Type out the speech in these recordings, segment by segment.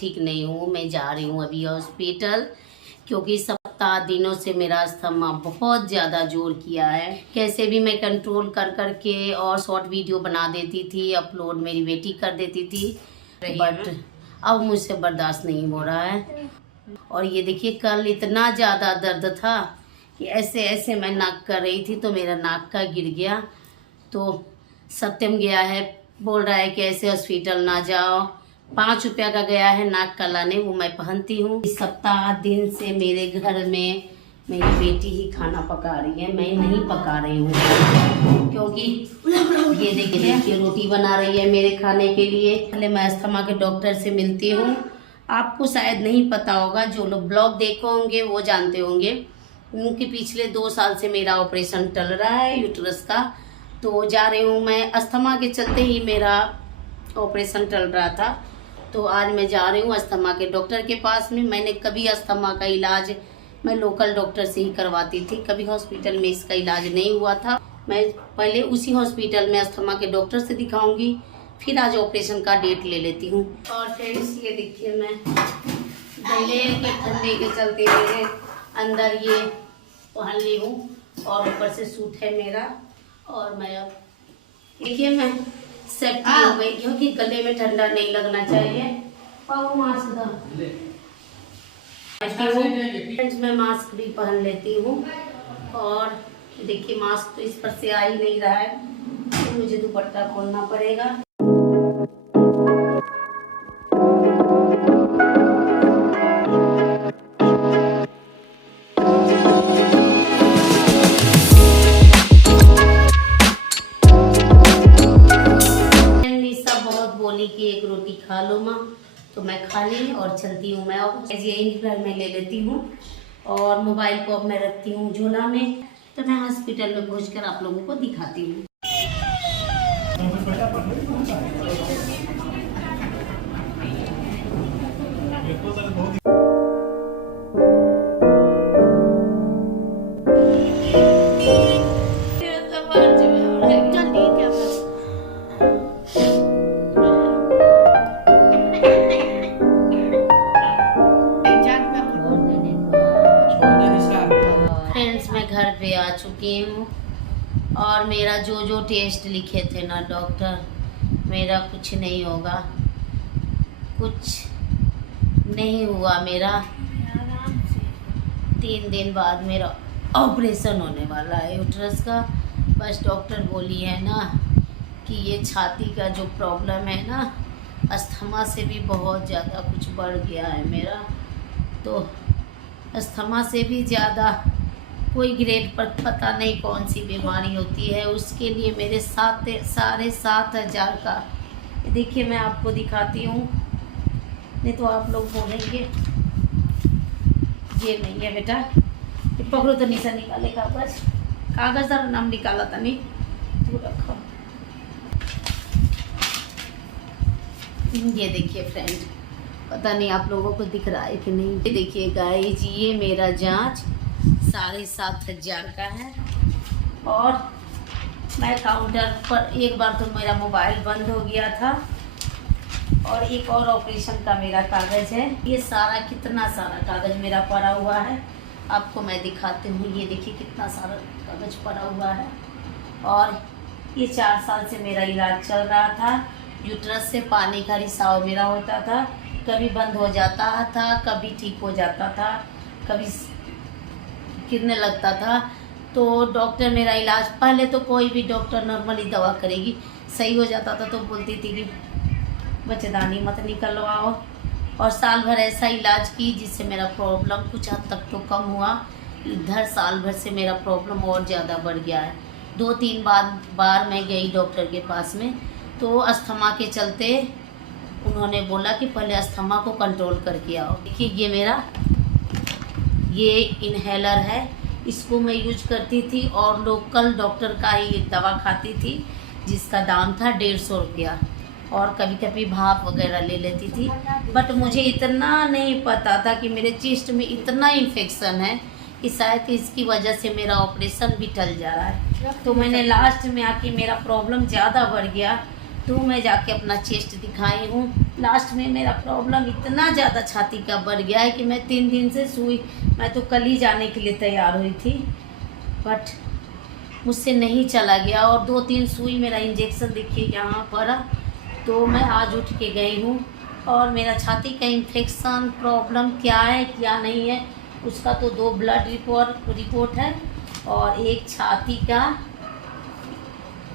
ठीक नहीं हूँ। मैं जा रही हूँ अभी हॉस्पिटल, क्योंकि 7 दिनों से मेरा अस्थमा बहुत ज़्यादा जोर किया है। कैसे भी मैं कंट्रोल कर कर के और शॉर्ट वीडियो बना देती थी, अपलोड मेरी बेटी कर देती थी, बट अब मुझसे बर्दाश्त नहीं हो रहा है। और ये देखिए, कल इतना ज़्यादा दर्द था कि ऐसे ऐसे मैं नाक कर रही थी तो मेरा नाक का गिर गया। तो सत्यम गया है, बोल रहा है कि ऐसे हॉस्पिटल ना जाओ, 5 रुपया का गया है नाक का लाने, वो मैं पहनती हूँ। इस 7 दिन से मेरे घर में मेरी बेटी ही खाना पका रही है, मैं नहीं पका रही हूँ। क्योंकि ये देखिए रोटी बना रही है मेरे खाने के लिए। पहले मैं अस्थमा के डॉक्टर से मिलती हूँ। आपको शायद नहीं पता होगा, जो लोग ब्लॉग देखे होंगे वो जानते होंगे। उनके पिछले 2 साल से मेरा ऑपरेशन चल रहा है यूट्रस का, तो जा रही हूँ मैं। अस्थमा के चलते ही मेरा ऑपरेशन चल रहा था, तो आज मैं जा रही हूँ अस्थमा के डॉक्टर के पास में। मैंने कभी अस्थमा का इलाज मैं लोकल डॉक्टर से ही करवाती थी, कभी हॉस्पिटल में इसका इलाज नहीं हुआ था। मैं पहले उसी हॉस्पिटल में अस्थमा के डॉक्टर से दिखाऊंगी, फिर आज ऑपरेशन का डेट ले लेती हूँ। और फ्रेंड्स ये देखिए, मैं गले के ठंडे के चलते मेरे अंदर ये पहन ली हूँ और ऊपर से सूट है मेरा। और मैं अब देखिए मैं सेफ्टी हो गई, क्योंकि गले में ठंडा नहीं लगना चाहिए। फ्रेंड्स मैं मास्क भी पहन लेती हूँ। और देखिए मास्क तो इस पर से आ ही नहीं रहा है, तो मुझे दुपट्टा खोलना पड़ेगा। बोली कि एक रोटी खा लो माँ, तो मैं खा ली और चलती हूँ मैं। अब ये इनहेलर में ले लेती हूँ और मोबाइल को अब मैं रखती हूँ झोला में, तो मैं हॉस्पिटल में पहुँचकर आप लोगों को दिखाती हूँ। घर पे आ चुकी हूँ और मेरा जो टेस्ट लिखे थे ना डॉक्टर, मेरा कुछ नहीं होगा, कुछ नहीं हुआ मेरा। 3 दिन बाद मेरा ऑपरेशन होने वाला है यूट्रस का। बस डॉक्टर बोली है ना कि ये छाती का जो प्रॉब्लम है ना, अस्थमा से भी बहुत ज़्यादा कुछ बढ़ गया है मेरा। तो अस्थमा से भी ज़्यादा कोई ग्रेड पर पता नहीं कौन सी बीमारी होती है, उसके लिए मेरे 7,500 का, देखिए मैं आपको दिखाती हूँ, नहीं तो आप लोग बोलेंगे ये नहीं है बेटा। ये पकड़ो तो निशा निकाले कागज, का नाम निकाला था नहीं, तो रखो। ये देखिए फ्रेंड, पता नहीं आप लोगों को दिख रहा है कि नहीं। ये देखिए गाइस, ये मेरा जांच 7,500 का है। और मैं काउंटर पर, एक बार तो मेरा मोबाइल बंद हो गया था, और एक और ऑपरेशन का मेरा कागज़ है। ये सारा, कितना सारा कागज़ मेरा पड़ा हुआ है, आपको मैं दिखाती हूँ। ये देखिए कितना सारा कागज़ पड़ा हुआ है। और ये 4 साल से मेरा इलाज चल रहा था। यूट्रस से पानी का रिसाव मेरा होता था, कभी बंद हो जाता था, कभी ठीक हो जाता था, कभी गिरने लगता था। तो डॉक्टर मेरा इलाज, पहले तो कोई भी डॉक्टर नॉर्मली दवा करेगी, सही हो जाता था तो बोलती थी कि बच्चेदानी मत निकलवाओ। और साल भर ऐसा इलाज की जिससे मेरा प्रॉब्लम कुछ हद तक तो कम हुआ। इधर साल भर से मेरा प्रॉब्लम और ज़्यादा बढ़ गया है। 2-3 बार मैं गई डॉक्टर के पास में, तो अस्थमा के चलते उन्होंने बोला कि पहले अस्थमा को कंट्रोल करके आओ। देखिए ये मेरा ये इनहेलर है, इसको मैं यूज करती थी और लोकल डॉक्टर का ही एक दवा खाती थी, जिसका दाम था 150 रुपया। और कभी कभी भाप वगैरह ले लेती थी। बट मुझे इतना नहीं पता था कि मेरे चेस्ट में इतना इन्फेक्शन है कि शायद इसकी वजह से मेरा ऑपरेशन भी टल जा रहा है। तो मैंने लास्ट में आके, मेरा प्रॉब्लम ज़्यादा बढ़ गया, तो मैं जाके अपना चेस्ट दिखाई हूँ। लास्ट में मेरा प्रॉब्लम इतना ज़्यादा छाती का बढ़ गया है कि मैं 3 दिन से सुई, मैं तो कल ही जाने के लिए तैयार हुई थी, बट मुझसे नहीं चला गया। और 2-3 सुई मेरा इंजेक्शन देखिए यहाँ पर, तो मैं आज उठ के गई हूँ। और मेरा छाती का इन्फेक्शन प्रॉब्लम क्या है क्या नहीं है, उसका तो 2 ब्लड रिपोर्ट है और एक छाती का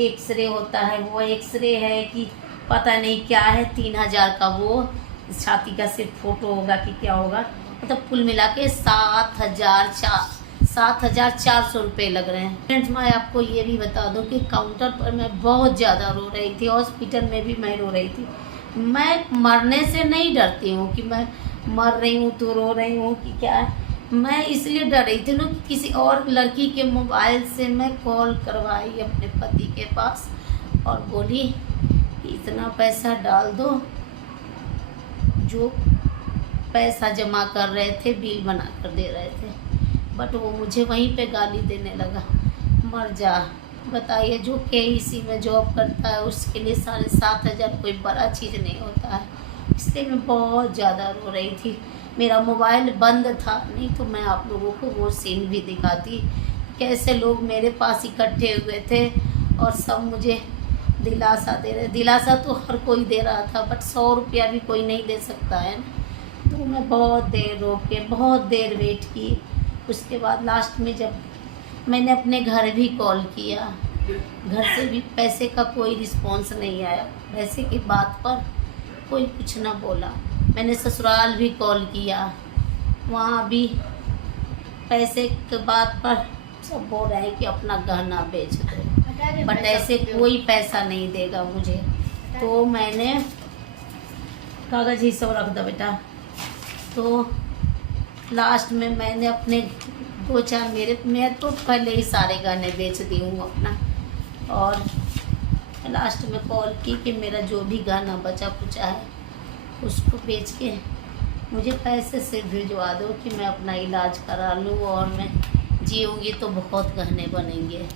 एक्सरे होता है। वो एक्सरे है कि पता नहीं क्या है, 3000 का वो छाती का सिर्फ फोटो होगा कि क्या होगा, मतलब कुल मिला के 7,400 रुपये लग रहे हैं। फ्रेंड्स, मैं आपको ये भी बता दूं कि काउंटर पर मैं बहुत ज़्यादा रो रही थी, हॉस्पिटल में भी मैं रो रही थी। मैं मरने से नहीं डरती हूँ कि मैं मर रही हूँ तो रो रही हूँ कि क्या है, मैं इसलिए डर रही थी ना कि किसी और लड़की के मोबाइल से मैं कॉल करवाई अपने पति के पास और बोली कि इतना पैसा डाल दो, जो पैसा जमा कर रहे थे बिल बना कर दे रहे थे, बट वो मुझे वहीं पे गाली देने लगा, मर जा। बताइए, जो KEC में जॉब करता है उसके लिए 7,500 कोई बड़ा चीज़ नहीं होता है। इसलिए मैं बहुत ज़्यादा रो रही थी। मेरा मोबाइल बंद था, नहीं तो मैं आप लोगों को वो सीन भी दिखाती, कैसे लोग मेरे पास इकट्ठे हुए थे और सब मुझे दिलासा दे रहे। दिलासा तो हर कोई दे रहा था, बट 100 रुपया भी कोई नहीं दे सकता है ना। तो मैं बहुत देर रो के बहुत देर वेट की। उसके बाद लास्ट में जब मैंने अपने घर भी कॉल किया, घर से भी पैसे का कोई रिस्पॉन्स नहीं आया, पैसे की बात पर कोई कुछ ना बोला। मैंने ससुराल भी कॉल किया, वहाँ भी पैसे के बात पर सब बोल रहे हैं कि अपना गहना बेच दो, बट ऐसे कोई पैसा नहीं देगा मुझे। तो मैंने कागज़ ही सब रख दो बेटा। तो लास्ट में मैंने अपने 2-4 मैं तो पहले ही सारे गहने बेच दी हूँ अपना, और लास्ट में कॉल की कि मेरा जो भी गहना बचा कुचा है उसको बेच के मुझे पैसे से भिजवा दो कि मैं अपना इलाज करा लूँ और मैं जीऊँगी तो बहुत गहने बनेंगे।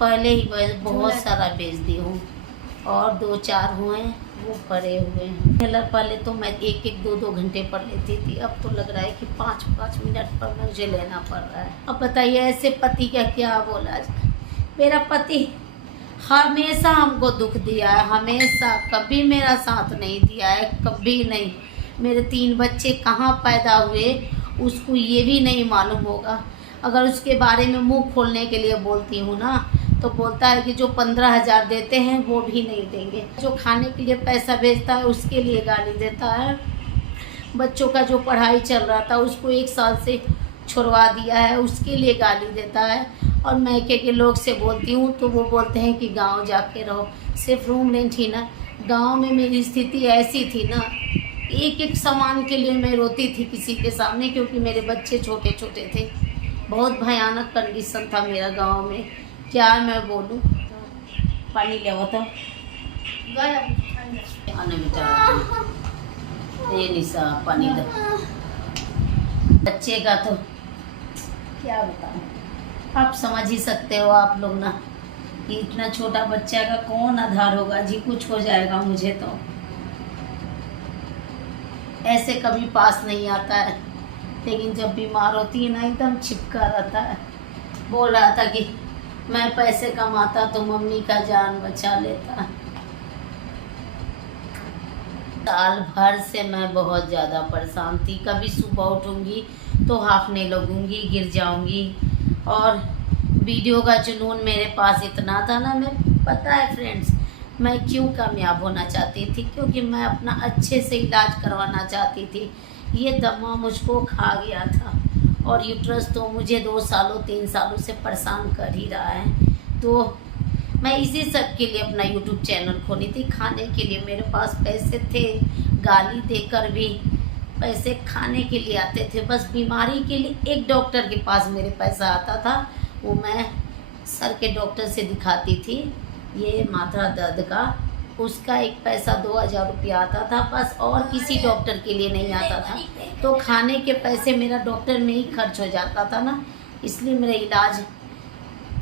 पहले ही बहुत सारा बेच दी हूँ और 2-4 हुए वो पड़े हुए हैं। पहले तो मैं 1-1, 2-2 घंटे पढ़ लेती थी, अब तो लग रहा है कि 5-5 मिनट पर मुझे लेना पड़ रहा है। अब बताइए ऐसे पति का क्या बोला जाए। मेरा पति हमेशा हमको दुख दिया है, हमेशा, कभी मेरा साथ नहीं दिया है, कभी नहीं। मेरे 3 बच्चे कहाँ पैदा हुए उसको ये भी नहीं मालूम होगा। अगर उसके बारे में मुंह खोलने के लिए बोलती हूँ ना तो बोलता है कि जो 15,000 देते हैं वो भी नहीं देंगे। जो खाने के लिए पैसा भेजता है उसके लिए गाली देता है। बच्चों का जो पढ़ाई चल रहा था उसको 1 साल से छुड़वा दिया है, उसके लिए गाली देता है। और मैके के लोग से बोलती हूँ तो वो बोलते हैं कि गांव जाके रहो। सिर्फ रूम रेंट ही ना, गांव में मेरी स्थिति ऐसी थी ना, एक सामान के लिए मैं रोती थी किसी के सामने, क्योंकि मेरे बच्चे छोटे छोटे थे। बहुत भयानक कंडीशन था मेरा गांव में, क्या मैं बोलूँ। पानी ले वो तो ये निशा पानी दो। बच्चे का तो क्या बताऊँ, आप समझ ही सकते हो आप लोग ना कि इतना छोटा बच्चा का कौन आधार होगा जी। कुछ हो जाएगा मुझे तो ऐसे कभी पास नहीं आता है, लेकिन जब बीमार होती है ना एकदम चिपका रहता है। बोल रहा था कि मैं पैसे कमाता तो मम्मी का जान बचा लेता। साल भर से मैं बहुत ज़्यादा परेशान थी। कभी सुबह उठूँगी तो हांफने लगूँगी, गिर जाऊँगी। और वीडियो का जुनून मेरे पास इतना था ना, मैं पता है फ्रेंड्स मैं क्यों कामयाब होना चाहती थी, क्योंकि मैं अपना अच्छे से इलाज करवाना चाहती थी। ये दमा मुझको खा गया था और यूट्रस तो मुझे 2 सालों 3 सालों से परेशान कर ही रहा है। तो मैं इसी सब के लिए अपना यूट्यूब चैनल खोली थी। खाने के लिए मेरे पास पैसे थे, गाली देकर भी पैसे खाने के लिए आते थे। बस बीमारी के लिए एक डॉक्टर के पास मेरे पैसा आता था, वो मैं सर के डॉक्टर से दिखाती थी, ये माथा दर्द का, उसका एक पैसा 2,000 रुपया आता था बस, और किसी डॉक्टर के लिए नहीं आता था। तो खाने के पैसे मेरा डॉक्टर में ही खर्च हो जाता था ना, इसलिए मेरा इलाज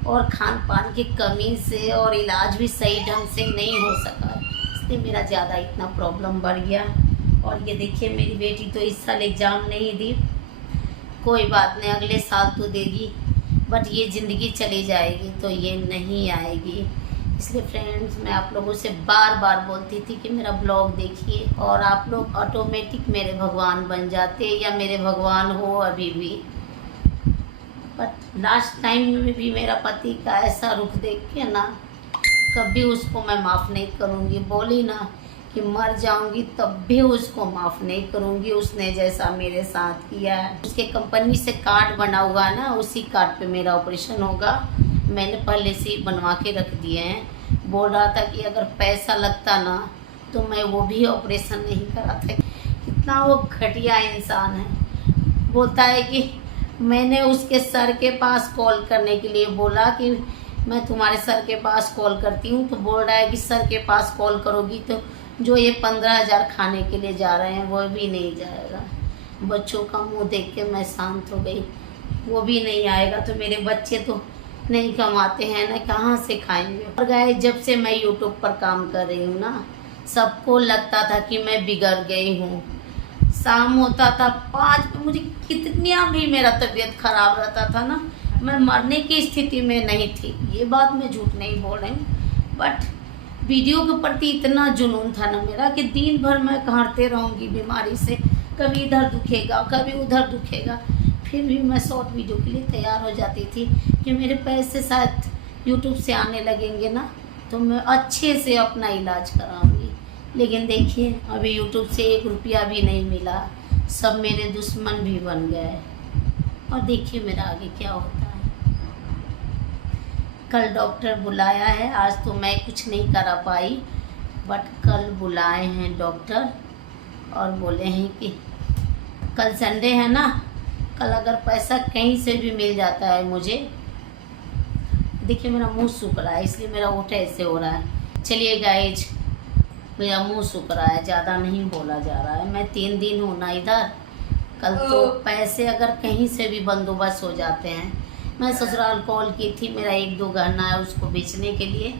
और खान पान की कमी से और इलाज भी सही ढंग से नहीं हो सका। इसलिए मेरा ज़्यादा इतना प्रॉब्लम बढ़ गया। और ये देखिए मेरी बेटी तो इस साल एग्ज़ाम नहीं दी, कोई बात नहीं, अगले साल तो देगी, बट ये ज़िंदगी चली जाएगी तो ये नहीं आएगी। इसलिए फ्रेंड्स मैं आप लोगों से बार बार बोलती थी कि मेरा ब्लॉग देखिए और आप लोग ऑटोमेटिक मेरे भगवान बन जाते या मेरे भगवान हो अभी भी। बट लास्ट टाइम में भी मेरा पति का ऐसा रुख देख के ना, कभी उसको मैं माफ़ नहीं करूँगी। बोली ना कि मर जाऊंगी तब भी उसको माफ़ नहीं करूंगी, उसने जैसा मेरे साथ किया है। उसके कंपनी से कार्ड बना हुआ है ना, उसी कार्ड पे मेरा ऑपरेशन होगा। मैंने पहले से ही बनवा के रख दिए हैं। बोल रहा था कि अगर पैसा लगता ना तो मैं वो भी ऑपरेशन नहीं कराता। कितना वो घटिया इंसान है। बोलता है कि मैंने उसके सर के पास कॉल करने के लिए बोला कि मैं तुम्हारे सर के पास कॉल करती हूँ, तो बोल रहा है कि सर के पास कॉल करोगी तो जो ये 15,000 खाने के लिए जा रहे हैं वो भी नहीं जाएगा। बच्चों का मुंह देख के मैं शांत हो गई, वो भी नहीं आएगा तो मेरे बच्चे तो नहीं कमाते हैं ना, कहाँ से खाएंगे। और गाइस जब से मैं यूट्यूब पर काम कर रही हूँ ना, सबको लगता था कि मैं बिगड़ गई हूँ। शाम होता था 5 पे, मुझे कितना भी मेरा तबीयत खराब रहता था ना, मैं मरने की स्थिति में नहीं थी। ये बात मैं झूठ नहीं बोल रही हूँ, बट वीडियो के प्रति इतना जुनून था ना मेरा कि दिन भर मैं काटते रहूँगी बीमारी से। कभी इधर दुखेगा, कभी उधर दुखेगा, फिर भी मैं शॉर्ट वीडियो के लिए तैयार हो जाती थी कि मेरे पैसे शायद यूट्यूब से आने लगेंगे ना तो मैं अच्छे से अपना इलाज कराऊंगी। लेकिन देखिए अभी यूट्यूब से 1 रुपया भी नहीं मिला, सब मेरे दुश्मन भी बन गए। और देखिए मेरा आगे क्या होता है। कल डॉक्टर बुलाया है, आज तो मैं कुछ नहीं करा पाई, बट कल बुलाए हैं डॉक्टर और बोले हैं कि कल संडे है ना, कल अगर पैसा कहीं से भी मिल जाता है मुझे। देखिए मेरा मुंह सूख रहा है इसलिए मेरा ओठ ऐसे हो रहा है। चलिए गाइज, मेरा मुंह सूख रहा है, ज़्यादा नहीं बोला जा रहा है। मैं 3 दिन हूँ ना इधर, कल तो पैसे अगर कहीं से भी बंदोबस्त हो जाते हैं। मैं ससुराल कॉल की थी, मेरा 1-2 गहना है उसको बेचने के लिए,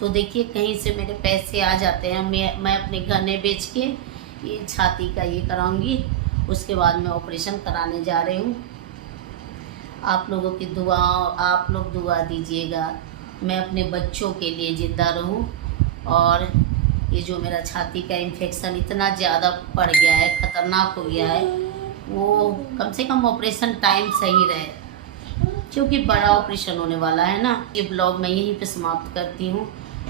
तो देखिए कहीं से मेरे पैसे आ जाते हैं। मैं अपने गहने बेच के ये छाती का ये कराऊंगी, उसके बाद मैं ऑपरेशन कराने जा रही हूँ। आप लोगों की दुआ, आप लोग दुआ दीजिएगा मैं अपने बच्चों के लिए ज़िंदा रहूँ। और ये जो मेरा छाती का इन्फेक्शन इतना ज़्यादा बढ़ गया है, ख़तरनाक हो गया है, वो कम से कम ऑपरेशन टाइम सही रहे, क्योंकि बड़ा ऑपरेशन होने वाला है ना। ये ब्लॉग मैं यहीं पे समाप्त करती हूँ।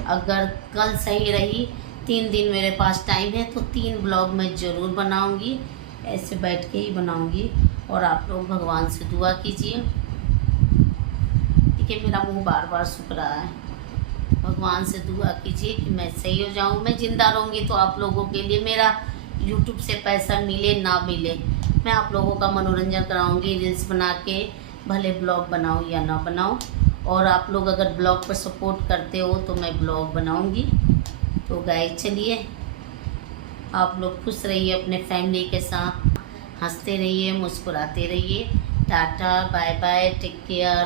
अगर कल सही रही, 3 दिन मेरे पास टाइम है तो 3 ब्लॉग मैं ज़रूर बनाऊँगी, ऐसे बैठ के ही बनाऊँगी। और आप लोग भगवान से दुआ कीजिए। देखिए मेरा मुंह बार बार सूख रहा है, भगवान से दुआ कीजिए कि मैं सही हो जाऊँ। मैं ज़िंदा रहूँगी तो आप लोगों के लिए, मेरा यूट्यूब से पैसा मिले ना मिले, मैं आप लोगों का मनोरंजन कराऊँगी रील्स बना के, भले ब्लॉग बनाऊँ या ना बनाऊँ। और आप लोग अगर ब्लॉग पर सपोर्ट करते हो तो मैं ब्लॉग बनाऊँगी। तो गाइस चलिए, आप लोग खुश रहिए अपने फैमिली के साथ, हंसते रहिए, मुस्कुराते रहिए। Tata bye bye, take care.